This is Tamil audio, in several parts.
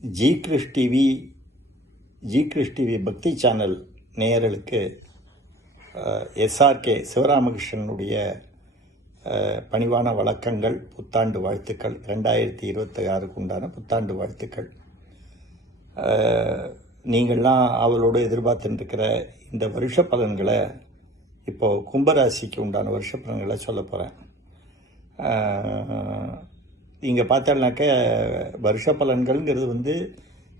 ஜி கிறிஸ் டிவி பக்தி சேனல் நேயர்களுக்கு எஸ்ஆர்கே சிவராமகிருஷ்ணனுடைய பணிவான வணக்கங்கள், புத்தாண்டு வாழ்த்துக்கள். 2026க்கு உண்டான புத்தாண்டு வாழ்த்துக்கள். நீங்கள்லாம் அவளோடு எதிர்பார்த்துருக்கிற இந்த வருஷ பலன்களை இப்போது கும்பராசிக்கு உண்டான வருஷ பலன்களை சொல்ல போகிறேன். இங்கே பார்த்தோம்னாக்க வருஷ பலன்கள்ங்கிறது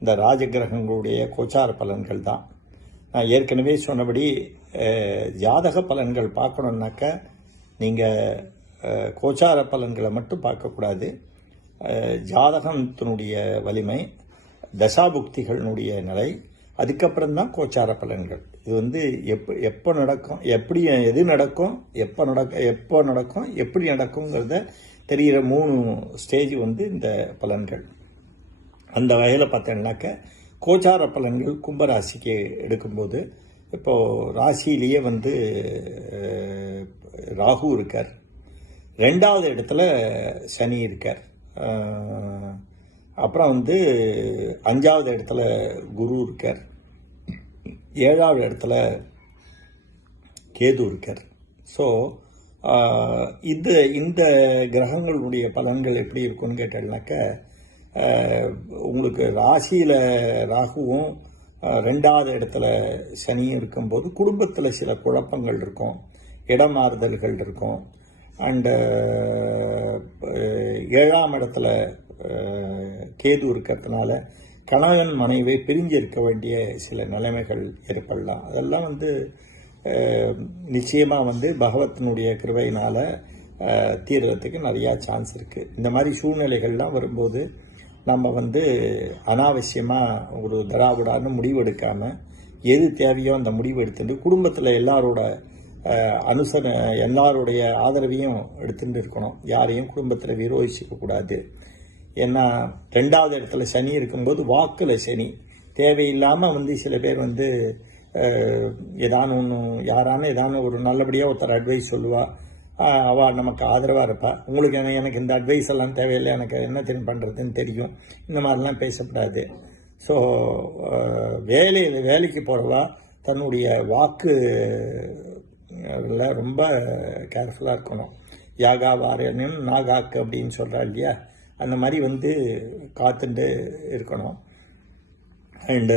இந்த ராஜகிரகங்களுடைய கோச்சார பலன்கள் தான். நான் ஏற்கனவே சொன்னபடி ஜாதக பலன்கள் பார்க்கணுன்னாக்க நீங்கள் கோச்சார பலன்களை மட்டும் பார்க்கக்கூடாது. ஜாதகத்தினுடைய வலிமை, தசாபுக்திகளினுடைய நிலை, அதுக்கப்புறம் தான் கோச்சார பலன்கள். இது எப்போ நடக்கும், எப்படி எது நடக்கும், எப்போ நடக்கும், எப்படி நடக்குங்கிறத தெரிகிற 3 ஸ்டேஜ் இந்த பலன்கள். அந்த வகையில் பார்த்தோம்னாக்க கோச்சார பலன்கள் கும்பராசிக்கு எடுக்கும்போது இப்போது ராசியிலேயே ராகு இருக்கார், 2வது இடத்துல சனி இருக்கார், அப்புறம் 5வது இடத்துல குரு இருக்கார், 7வது இடத்துல கேது இருக்கார். ஸோ இந்த கிரகங்களுடைய பலன்கள் எப்படி இருக்குன்னு கேட்டேன்னாக்க, உங்களுக்கு ராசியில் ராகுவும் 2வது இடத்துல சனியும் இருக்கும்போது குடும்பத்தில் சில குழப்பங்கள் இருக்கும், இடமாறுதல்கள் இருக்கும். அண்டு 7ஆம் இடத்துல கேது இருக்கிறதுனால கணவன் மனைவி பிரிஞ்சு இருக்க வேண்டிய சில நிலைமைகள் ஏற்படலாம். அதெல்லாம் நிச்சயமாக பகவத்தினுடைய கிருபையினால் தீர்றதுக்கு நிறையா சான்ஸ் இருக்குது. இந்த மாதிரி சூழ்நிலைகள்லாம் வரும்போது நம்ம அனாவசியமாக ஒரு தராபுடான்னு முடிவு எடுக்காமல் எது தேவையோ அந்த முடிவு எடுத்துட்டு குடும்பத்தில் எல்லாருடைய ஆதரவையும் எடுத்துட்டு இருக்கணும். யாரையும் குடும்பத்தில் விரோதிச்சிக்கக்கூடாது. ஏன்னா 2வது இடத்துல சனி இருக்கும்போது வாக்கில் சனி தேவையில்லாமல் சில பேர் ஏதான ஒரு நல்லபடியாக ஒருத்தர் அட்வைஸ் சொல்லுவா, அவள் நமக்கு ஆதரவாக இருப்பா. எனக்கு இந்த அட்வைஸ் எல்லாம் தேவையில்லை, எனக்கு என்ன பண்ணுறதுன்னு தெரியும், இந்த மாதிரிலாம் பேசக்கூடாது. ஸோ வேலைக்கு போகிறவா தன்னுடைய வாக்கு ரொம்ப கேர்ஃபுல்லாக இருக்கணும். யாகா வாரியனும் நாகாக்கு அப்படின்னு சொல்கிறா இல்லையா, அந்த மாதிரி காத்துட்டு இருக்கணும். அண்டு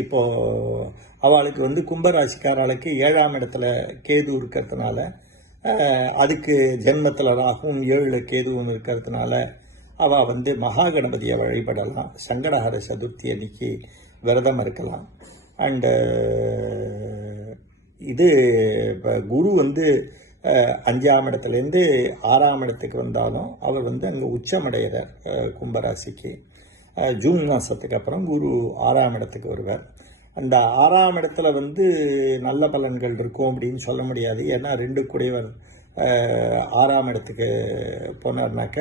இப்போது அவளுக்கு கும்பராசிக்காரர்களுக்கு 7ஆம் இடத்துல கேது இருக்கிறதுனால, அதுக்கு ஜென்மத்தில் ராகுவும் 7 கேதுவும் இருக்கிறதுனால அவள் மகா கணபதியை வழிபடலாம். சங்கடஹர சதுர்த்தி அன்னைக்கு விரதம் இருக்கலாம். அண்டு இப்போ குரு 5ஆம் இடத்துலேருந்து 6ஆம் இடத்துக்கு வந்தாலும் அவர் அங்கே உச்சமடைகிறார். கும்பராசிக்கு ஜூன் மாதத்துக்கு அப்புறம் குரு 6ஆம் இடத்துக்கு வருவார். அந்த 6ஆம் இடத்துல நல்ல பலன்கள் இருக்கும் அப்படின்னு சொல்ல முடியாது. ஏன்னா 2 குடைவர் 6ஆம் இடத்துக்கு போனார்னாக்க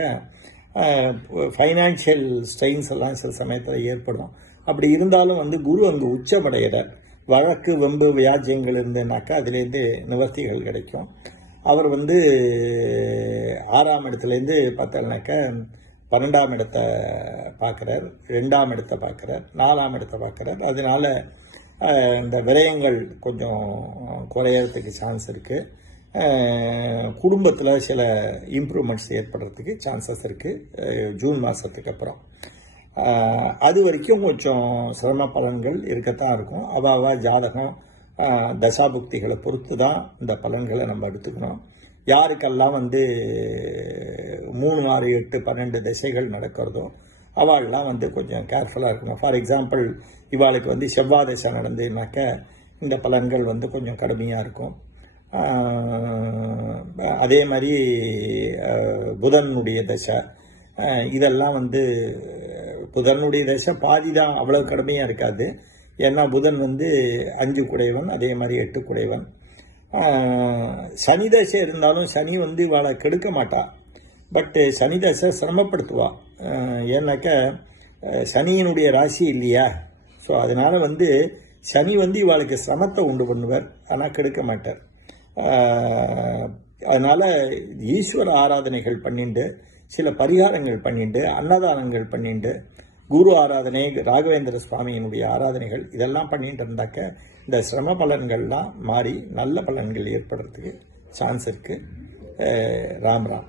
ஃபைனான்ஷியல் ஸ்ட்ரெயின்ஸ் எல்லாம் சில சமயத்தில் ஏற்படும். அப்படி இருந்தாலும் குரு அங்கே உச்சமடைகிறார். வழக்கு வம்பு வியாஜ்யங்கள் இருந்ததுனாக்கா அதுலேருந்து நிவர்த்திகள் கிடைக்கும். அவர் 6ஆம் இடத்துலேருந்து பார்த்தோம்னாக்க 12ஆம் இடத்தை பார்க்குறார், 2ஆம் இடத்தை பார்க்குறார், 4ஆம் இடத்தை பார்க்குறார். அதனால இந்த விரயங்கள் கொஞ்சம் குறையறதுக்கு சான்ஸ் இருக்குது. குடும்பத்தில் சில இம்ப்ரூவ்மெண்ட்ஸ் ஏற்படுறதுக்கு சான்சஸ் இருக்குது ஜூன் மாதத்துக்கு அப்புறம். அது வரைக்கும் கொஞ்சம் சிரம பலன்கள் இருக்கத்தான் இருக்கும். அவாவா ஜாதகம் தசாபுக்திகளை பொறுத்து தான் இந்த பலன்களை நம்ம எடுத்துக்கணும். யாருக்கெல்லாம் 3, 6, 8, 12 திசைகள் நடக்கிறதோ அவள்லாம் கொஞ்சம் கேர்ஃபுல்லாக இருக்கணும். ஃபார் எக்ஸாம்பிள், இவாளுக்கு செவ்வாய் திசை நடந்துனாக்க இந்த பலன்கள் கொஞ்சம் கடுமையாக இருக்கும். அதே மாதிரி புதனுடைய தசை, இதெல்லாம் புதனுடைய தசை பாதி தான், அவ்வளோ கடுமையாக இருக்காது. ஏன்னா புதன் 5 குடைவன், அதே மாதிரி 8 குடைவன். சனி தசை இருந்தாலும் சனி இவாளை கெடுக்க மாட்டா, பட் சனி தசை சிரமப்படுத்துவா. ஏன்னாக்க சனியினுடைய ராசி இல்லையா, ஸோ அதனால் சனி இவாளுக்கு சிரமத்தை உண்டு பண்ணுவார், ஆனால் கெடுக்க மாட்டார். அதனால் ஈஸ்வர ஆராதனைகள் பண்ணிட்டு, சில பரிகாரங்கள் பண்ணிட்டு, அன்னதானங்கள் பண்ணிட்டு, குரு ஆராதனை, ராகவேந்திர சுவாமியினுடைய ஆராதனைகள் இதெல்லாம் பண்ணிட்டு இருந்தாக்க இந்த சிரம பலன்கள்லாம் மாறி நல்ல பலன்கள் ஏற்படுறதுக்கு சான்ஸ் இருக்குது. ராம் ராம்.